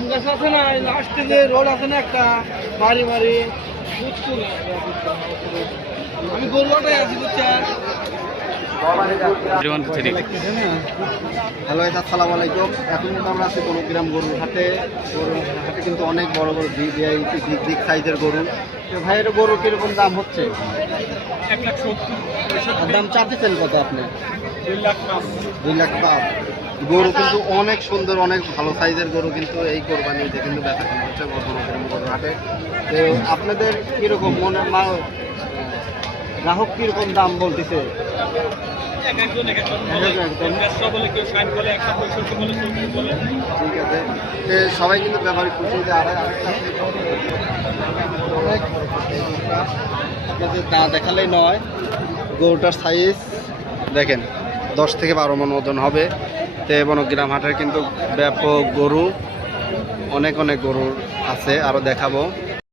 আম গাছ আছে না, লাস্টে যে রোড আছে না একটা বাড়ি বাড়ি, আমি গরুটাই আছি বুঝছেন। হ্যালো, আসসালামু আলাইকুম। এখন কিন্তু আমরা আছি বনগ্রাম গরুর হাটে। গরুর হাটে কিন্তু অনেক বড় বড় বিগ সাইজের গরু। তো ভাইয়ের গরু কিরকম দাম হচ্ছে? 1,70,000 দাম চাচ্ছেন কত আপনি? 2,00,000 দাম। গরু কিন্তু অনেক সুন্দর, অনেক ভালো সাইজের গরু কিন্তু এই কোরবানিতে কিন্তু বেচা কেনা হচ্ছে বনগ্রাম গরুর হাটে। তো আপনাদের কিরকম মনে গ্রাহক কিরকম দাম বলতেছে? ঠিক আছে, সবাই কিন্তু ব্যাপারে খুশি যে আপনাদের না দেখালেই নয়। গরুটার সাইজ দেখেন 10 থেকে 12 মণ ওজন হবে। তো বনগ্রাম হাটের কিন্তু ব্যাপক গরু, অনেক অনেক গরু আছে, আরও দেখাবো।